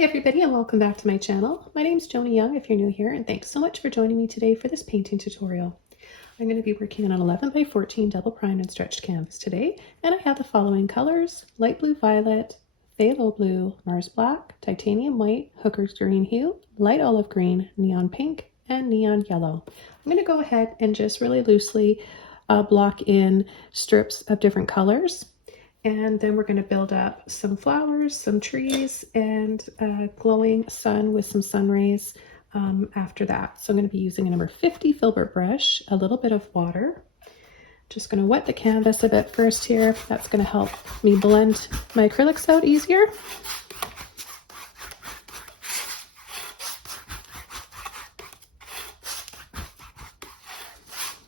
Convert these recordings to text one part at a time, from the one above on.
Hey everybody, and welcome back to my channel. My name is Joni Young if you're new here, and thanks so much for joining me today for this painting tutorial. I'm going to be working on an 11 by 14 double primed and stretched canvas today, and I have the following colors: light blue violet, phthalo blue, Mars black, titanium white, hooker's green hue, light olive green, neon pink, and neon yellow. I'm going to go ahead and just really loosely block in strips of different colors. And then we're going to build up some flowers, some trees, and a glowing sun with some sun rays after that. So I'm going to be using a number 50 filbert brush, a little bit of water. Just going to wet the canvas a bit first here. That's going to help me blend my acrylics out easier.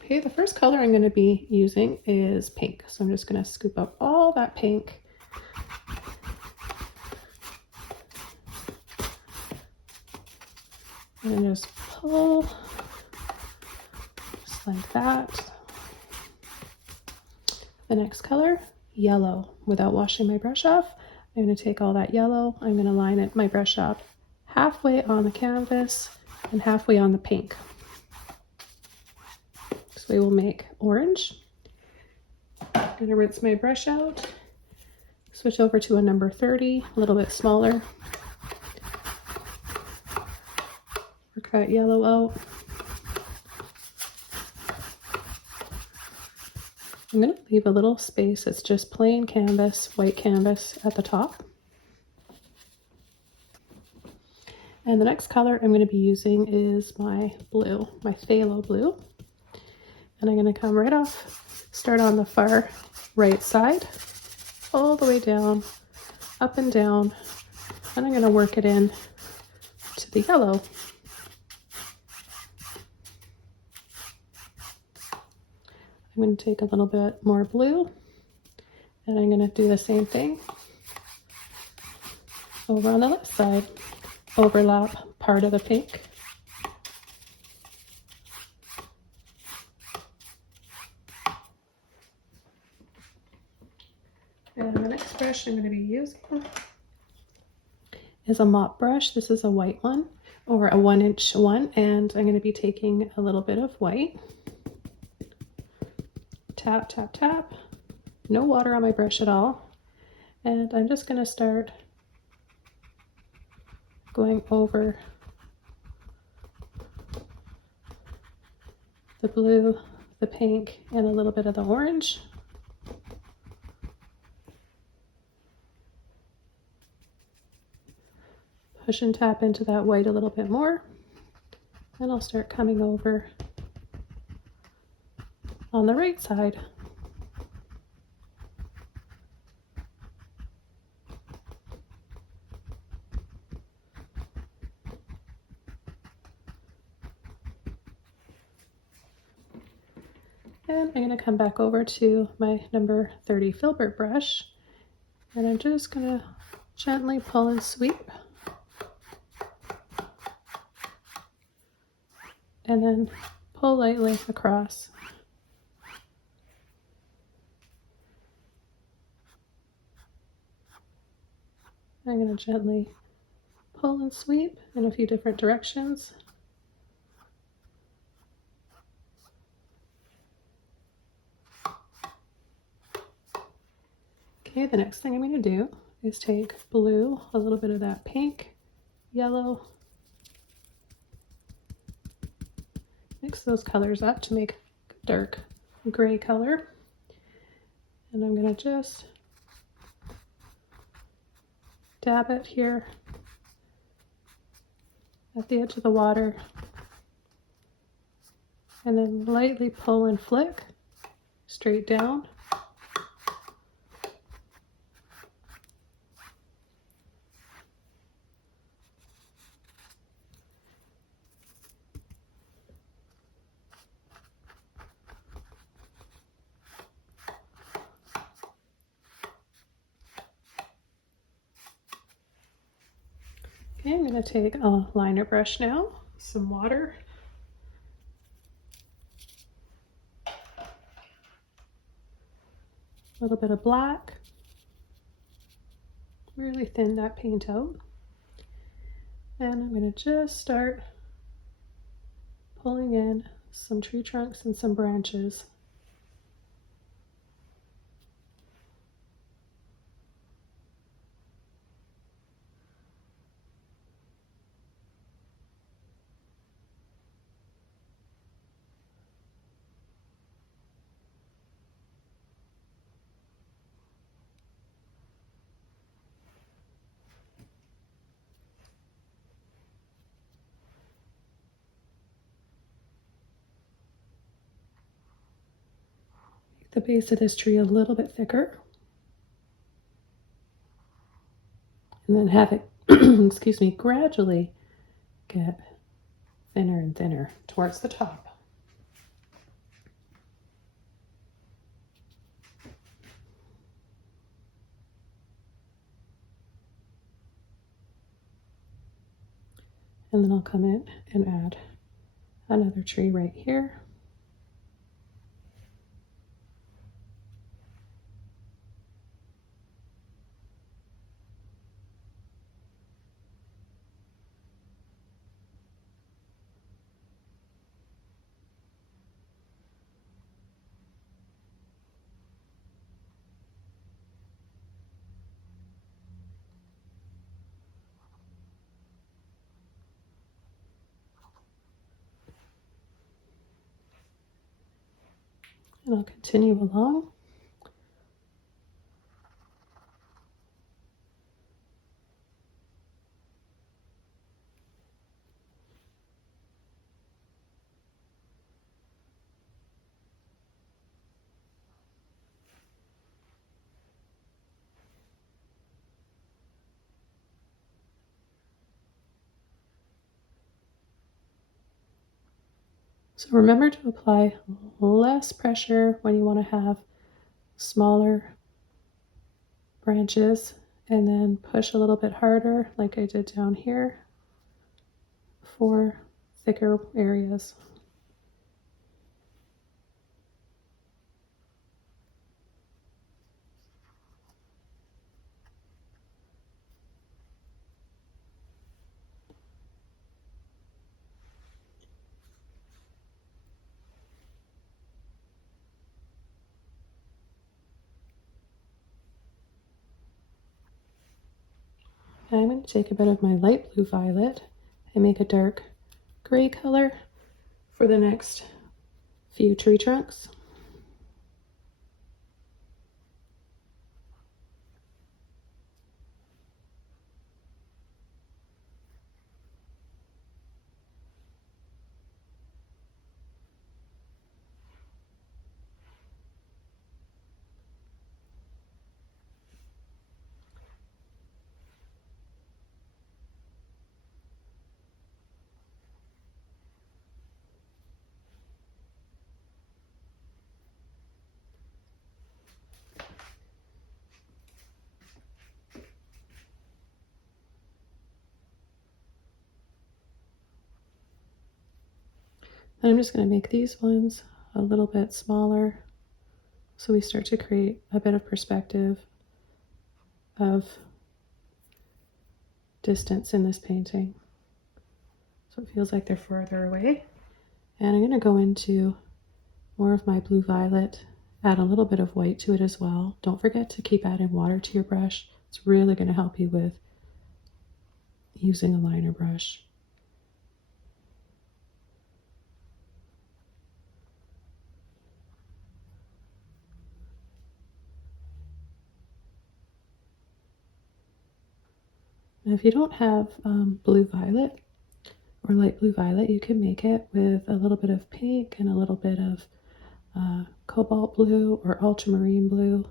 Okay, the first color I'm going to be using is pink. So I'm just going to scoop up all that pink. And just pull, just like that. The next color, yellow. Without washing my brush off, I'm going to take all that yellow. I'm going to line my brush up halfway on the canvas and halfway on the pink. So we will make orange. I'm going to rinse my brush out, switch over to a number 30, a little bit smaller. Work that yellow out. I'm going to leave a little space. It's just plain canvas, white canvas at the top. And the next color I'm going to be using is my blue, my phthalo blue. And I'm going to come right off, start on the far right side, all the way down, up and down, and I'm going to work it in to the yellow. I'm going to take a little bit more blue, and I'm going to do the same thing over on the left side, overlap part of the pink. And the next brush I'm going to be using is a mop brush. This is a white one, or a 1-inch one, and I'm going to be taking a little bit of white. Tap, tap, tap. No water on my brush at all. And I'm just going to start going over the blue, the pink, and a little bit of the orange. Push and tap into that white a little bit more, and I'll start coming over on the right side. And I'm going to come back over to my number 30 filbert brush, and I'm just going to gently pull and sweep. And then pull lightly across. I'm going to gently pull and sweep in a few different directions. Okay, the next thing I'm going to do is take blue, a little bit of that pink, yellow, mix those colors up to make a dark gray color. And I'm going to just dab it here at the edge of the water, and then lightly pull and flick straight down. Okay, I'm going to take a liner brush now, some water, a little bit of black, really thin that paint out, And I'm going to just start pulling in some tree trunks and some branches. Make the base of this tree a little bit thicker. And then have it, excuse me, gradually get thinner and thinner towards the top. And then I'll come in and add another tree right here. And I'll continue along. So remember to apply less pressure when you want to have smaller branches, and then push a little bit harder like I did down here for thicker areas. And I'm going to take a bit of my light blue violet and make a dark gray color for the next few tree trunks. And I'm just going to make these ones a little bit smaller so we start to create a bit of perspective of distance in this painting. So it feels like they're further away. And I'm going to go into more of my blue violet, add a little bit of white to it as well. Don't forget to keep adding water to your brush. It's really going to help you with using a liner brush. Now, if you don't have blue violet or light blue violet, you can make it with a little bit of pink and a little bit of cobalt blue or ultramarine blue.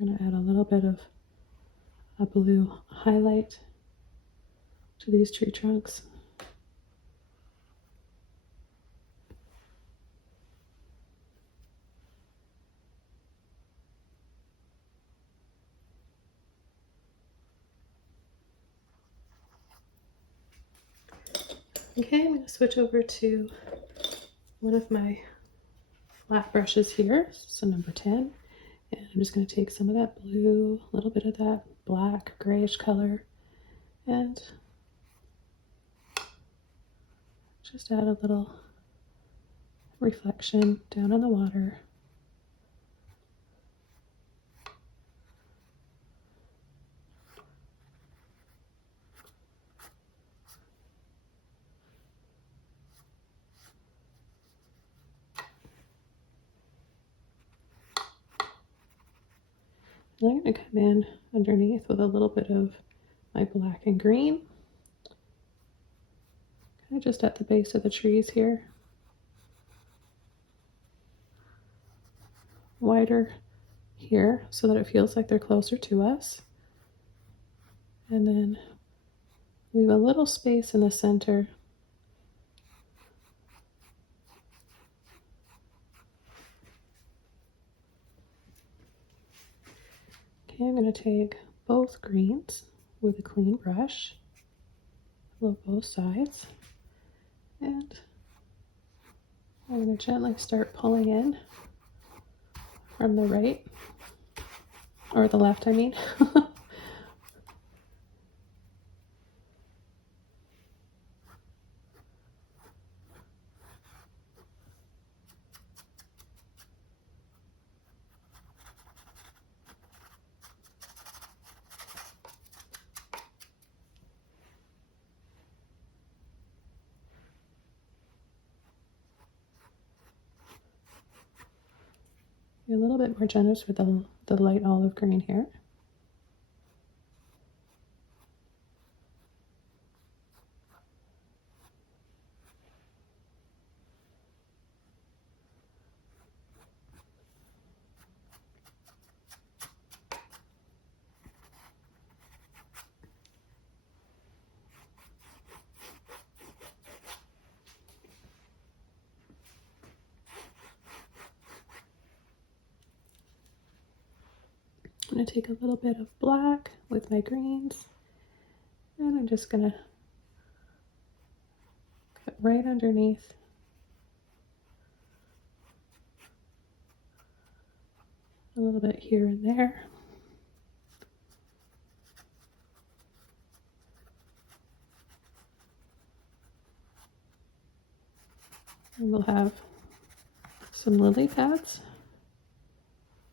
I'm going to add a little bit of a blue highlight to these tree trunks. Okay, I'm going to switch over to one of my flat brushes here, so number 10, and I'm just going to take some of that blue, a little bit of that black grayish color, and just add a little reflection down on the water. And I'm going to come in underneath with a little bit of my black and green, kind of just at the base of the trees here. Wider here so that it feels like they're closer to us. And then leave a little space in the center. Okay, I'm going to take both greens with a clean brush, love both sides, and I'm going to gently start pulling in from the right, or the left, I mean. Be a little bit more generous with the light olive green here. I'm going to take a little bit of black with my greens, and I'm just going to cut right underneath. A little bit here and there. And we'll have some lily pads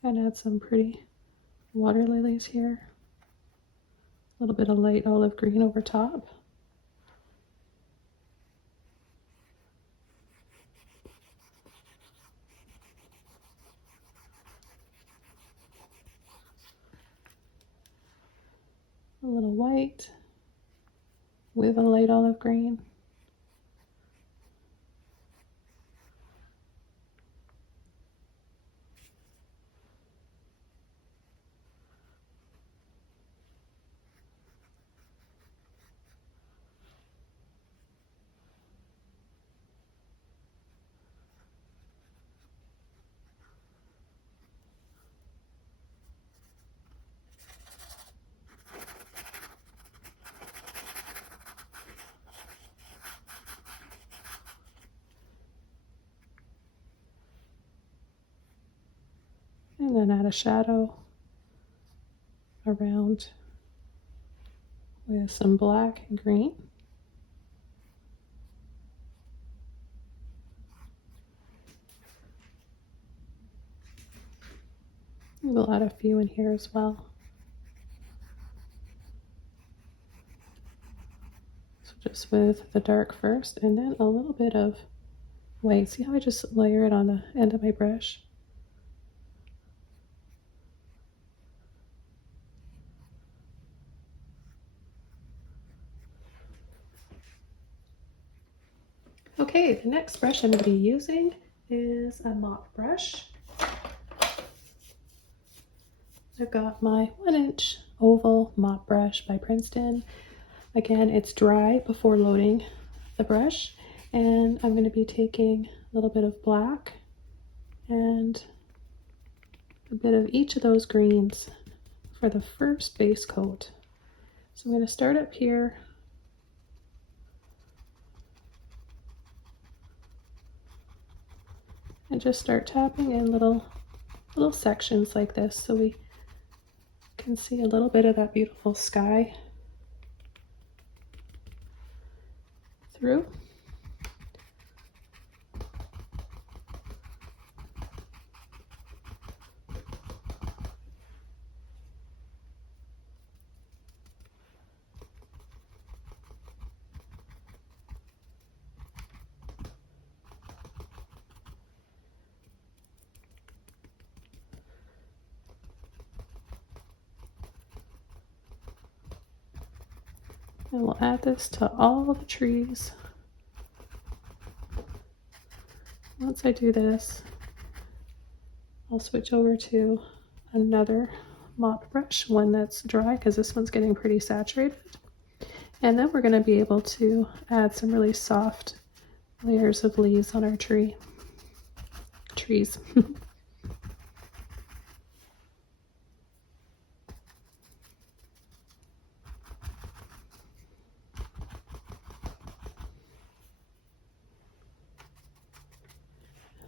and add some pretty water lilies here. A little bit of light olive green over top. A little white with a light olive green. And then add a shadow around with some black and green. We'll add a few in here as well. So just with the dark first, and then a little bit of white. See how I just layer it on the end of my brush? Okay, the next brush I'm going to be using is a mop brush. I've got my 1-inch oval mop brush by Princeton. Again, it's dry before loading the brush, and I'm going to be taking a little bit of black and a bit of each of those greens for the first base coat. So I'm going to start up here and just start tapping in little sections like this so we can see a little bit of that beautiful sky through. And we'll add this to all the trees. Once I do this, I'll switch over to another mop brush, one that's dry because this one's getting pretty saturated. And then we're going to be able to add some really soft layers of leaves on our trees.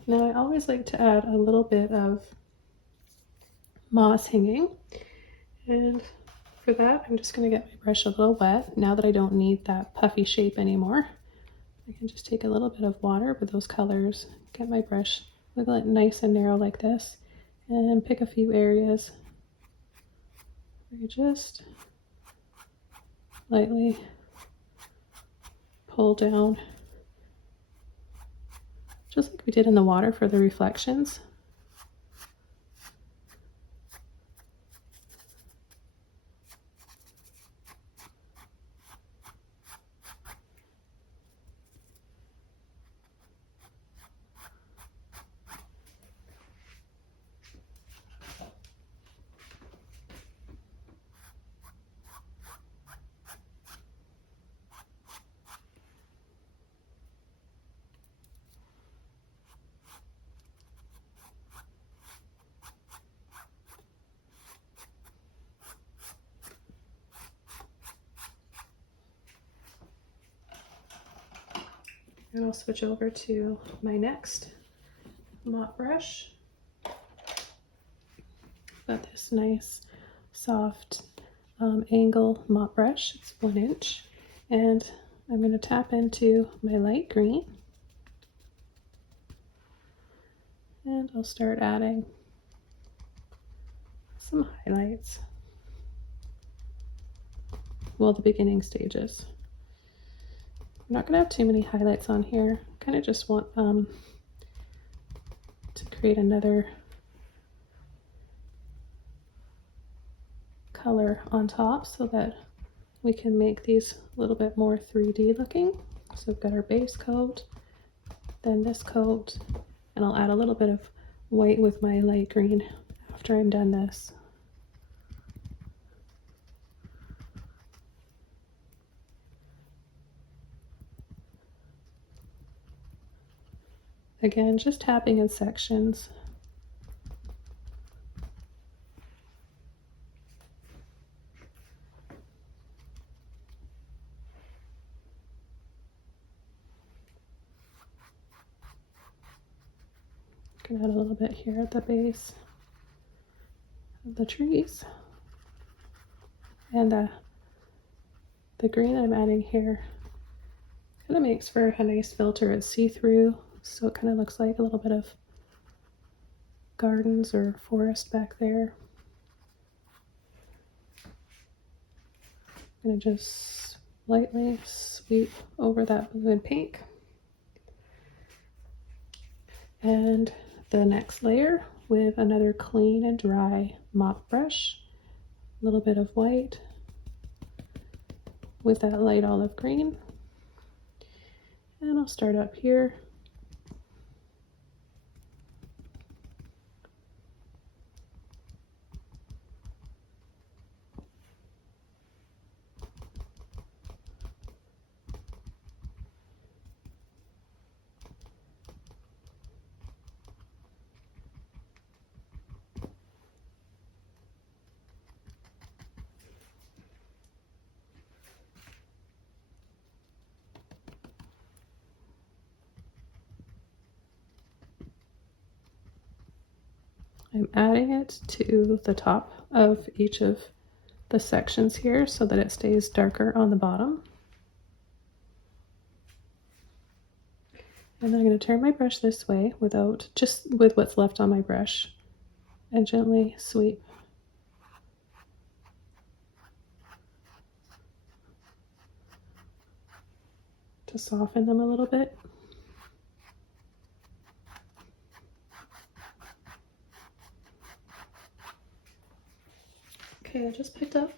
Now I always like to add a little bit of moss hanging, and for that I'm just going to get my brush a little wet. Now that I don't need that puffy shape anymore, I can just take a little bit of water with those colors, get my brush, wiggle it nice and narrow like this, and pick a few areas where you just lightly pull down, just like we did in the water for the reflections. And I'll switch over to my next mop brush. Got this nice soft angle mop brush. It's 1 inch, and I'm going to tap into my light green, and I'll start adding some highlights. Well, the beginning stages. I'm not going to have too many highlights on here. I kind of just want to create another color on top so that we can make these a little bit more 3D looking. So we've got our base coat, then this coat, and I'll add a little bit of white with my light green after I'm done this. Again, just tapping in sections. Can add a little bit here at the base of the trees. And the green that I'm adding here kind of makes for a nice filter. It's see-through, so it kind of looks like a little bit of gardens or forest back there. I'm going to just lightly sweep over that blue and pink. And the next layer with another clean and dry mop brush, a little bit of white with that light olive green. And I'll start up here. I'm adding it to the top of each of the sections here so that it stays darker on the bottom. And then I'm going to turn my brush this way just with what's left on my brush and gently sweep. To soften them a little bit. Okay, I just picked up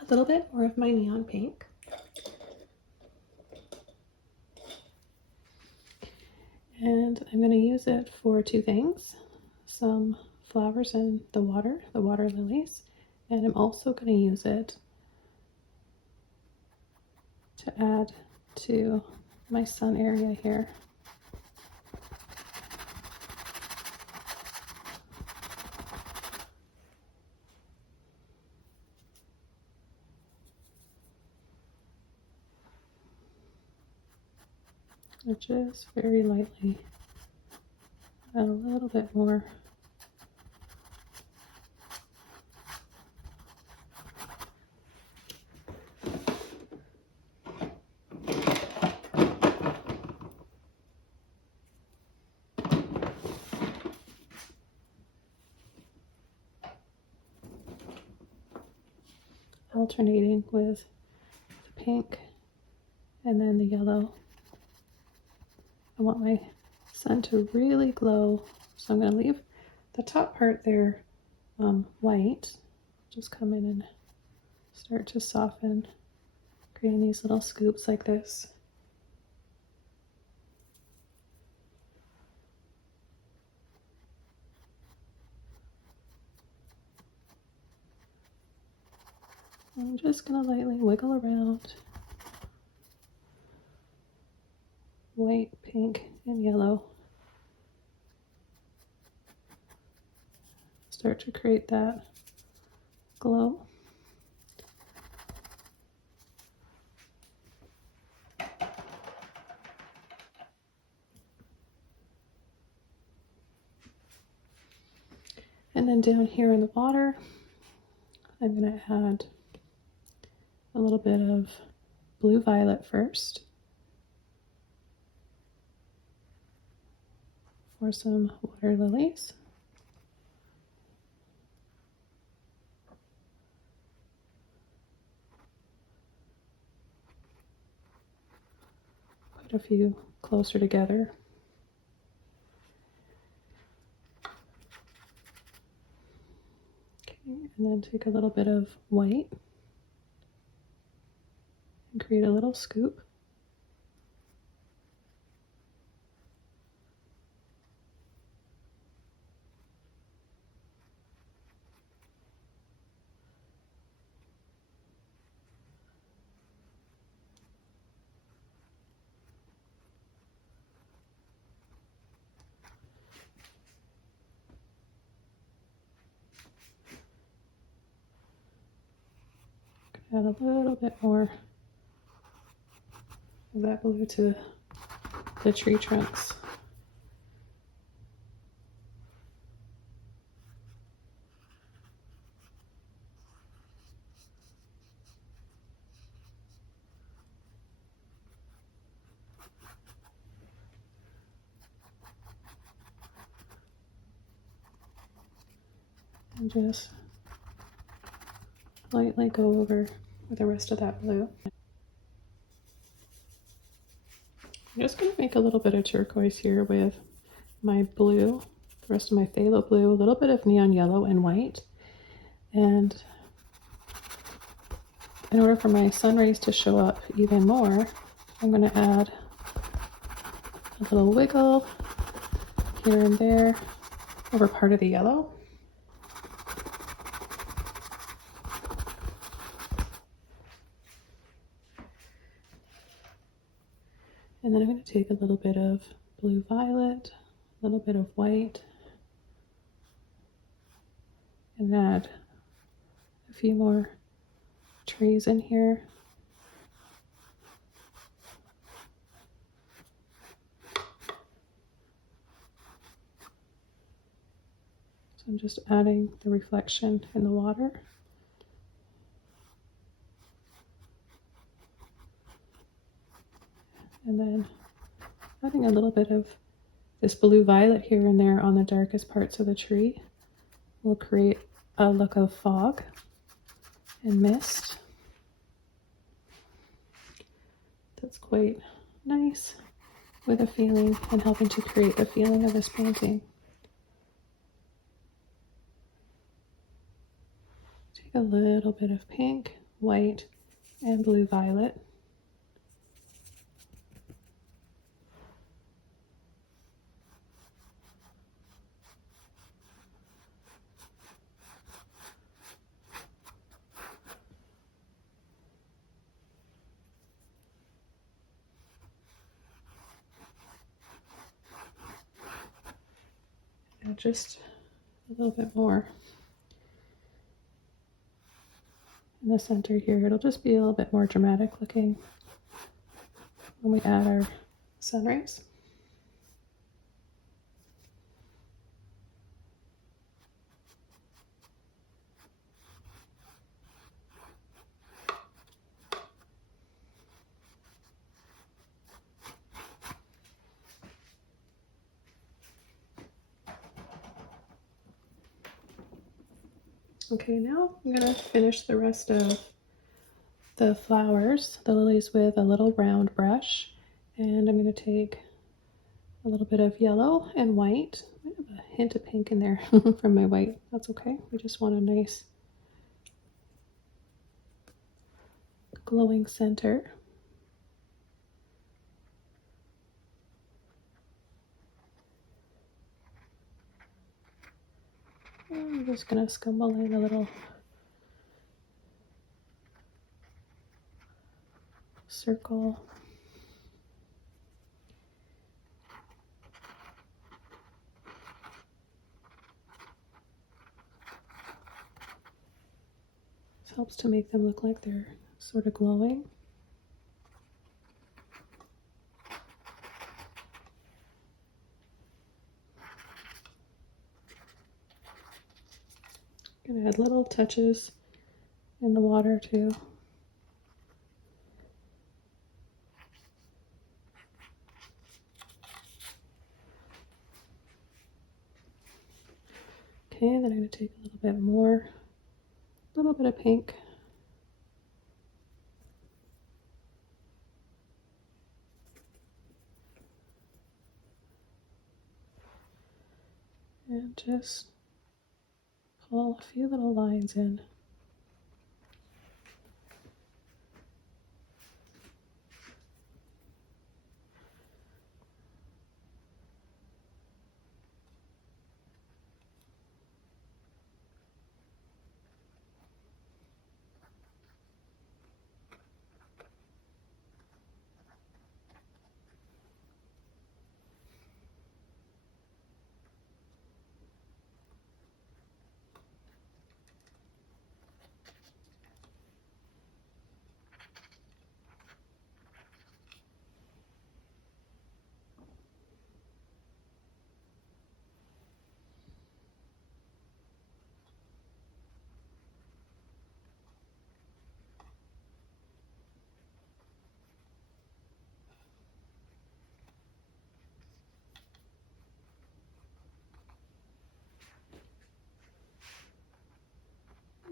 a little bit more of my neon pink. And I'm going to use it for two things. Some flowers in the water lilies. And I'm also going to use it to add to my sun area here. I just very lightly add a little bit more. Alternating with the pink and then the yellow. I want my sun to really glow, so I'm going to leave the top part there white. Just come in and start to soften, creating these little scoops like this. I'm just going to lightly wiggle around white, pink, and yellow. Start to create that glow. And then down here in the water, I'm going to add a little bit of blue violet first for some water lilies. Put a few closer together. Okay, and then take a little bit of white and create a little scoop. Add a little bit more of that blue to the tree trunks. And just lightly go over with the rest of that blue. I'm just going to make a little bit of turquoise here with my blue, the rest of my phthalo blue, a little bit of neon yellow and white. And in order for my sun rays to show up even more, I'm going to add a little wiggle here and there over part of the yellow. And then I'm going to take a little bit of blue violet, a little bit of white, and add a few more trees in here. I'm just adding the reflection in the water. And then adding a little bit of this blue violet here and there on the darkest parts of the tree will create a look of fog and mist. That's quite nice with a feeling and helping to create the feeling of this painting. Take a little bit of pink, white, and blue violet. And just a little bit more in the center here. It'll just be a little bit more dramatic looking when we add our sunrays. Okay, now I'm going to finish the rest of the flowers, the lilies, with a little round brush. And I'm going to take a little bit of yellow and white. I have a hint of pink in there from my white. That's okay. We just want a nice glowing center. I'm just going to scumble in a little circle. This helps to make them look like they're sort of glowing. I'm going to add little touches in the water too. Okay, then I'm going to take a little bit more, a little bit of pink. And just pull a few little lines in.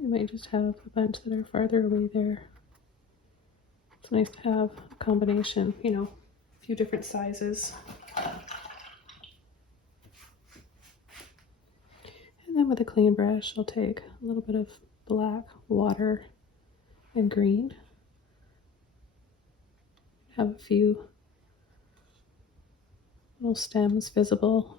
You might just have a bunch that are farther away there. It's nice to have a combination, you know, a few different sizes. And then with a clean brush, I'll take a little bit of black, water, and green. Have a few little stems visible.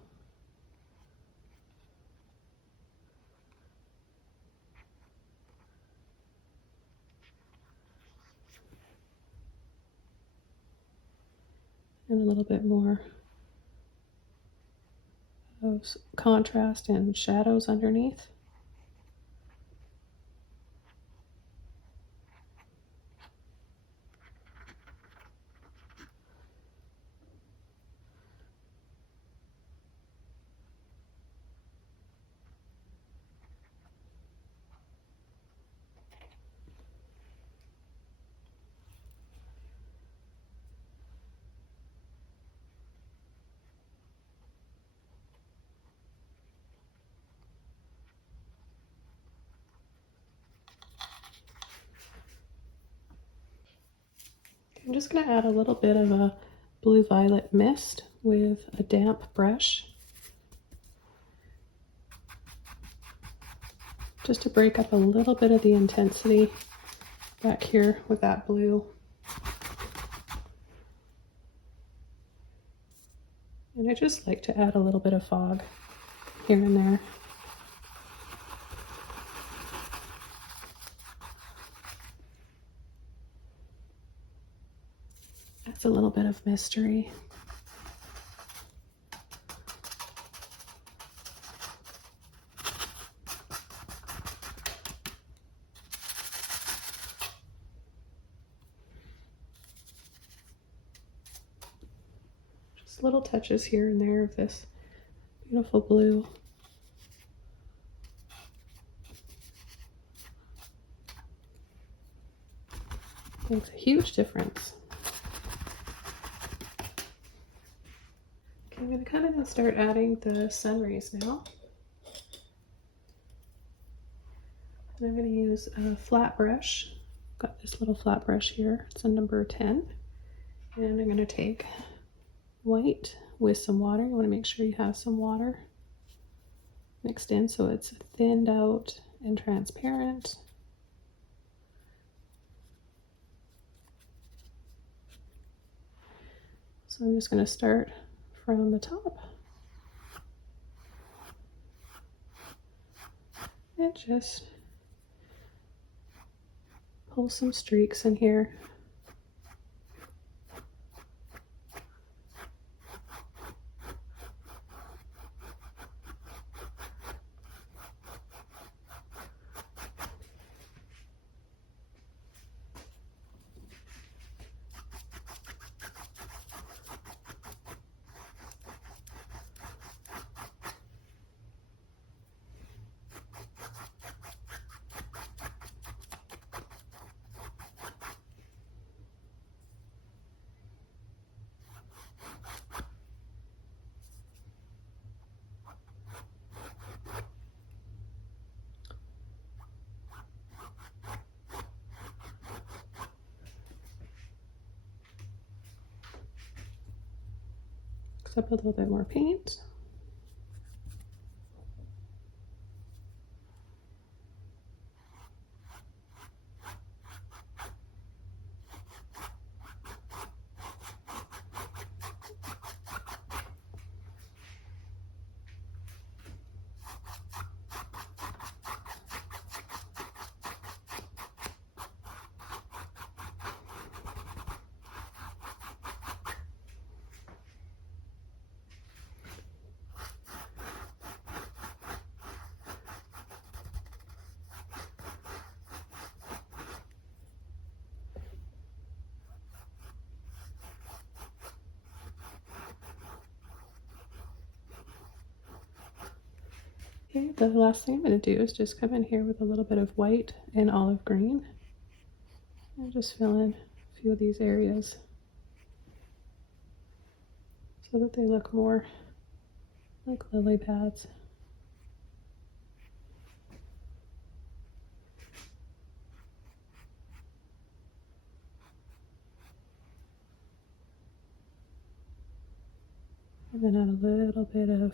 And a little bit more of contrast and shadows underneath. I'm just going to add a little bit of a blue-violet mist with a damp brush, just to break up a little bit of the intensity back here with that blue. And I just like to add a little bit of fog here and there. Adds a little bit of mystery. Just little touches here and there of this beautiful blue. Makes a huge difference. Okay, I'm going to kind of start adding the sun rays now. And I'm going to use a flat brush. I've got this little flat brush here. It's a number 10. And I'm going to take white with some water. You want to make sure you have some water mixed in so it's thinned out and transparent. So I'm just going to start from the top and just pull some streaks in here. Mix up a little bit more paint. Okay, the last thing I'm going to do is just come in here with a little bit of white and olive green and just fill in a few of these areas so that they look more like lily pads. And then add a little bit of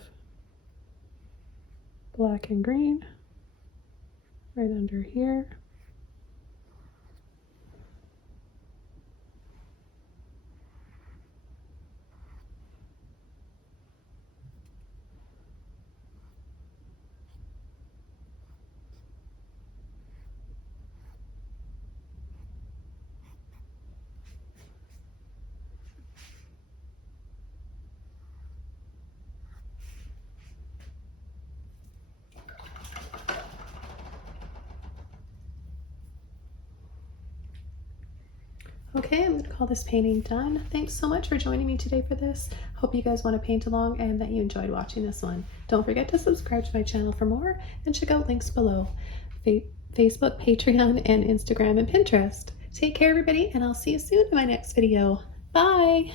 black and green right under here. Okay, I'm going to call this painting done. Thanks so much for joining me today for this. Hope you guys want to paint along and that you enjoyed watching this one. Don't forget to subscribe to my channel for more and check out links below. Facebook, Patreon, and Instagram and Pinterest. Take care, everybody, and I'll see you soon in my next video. Bye!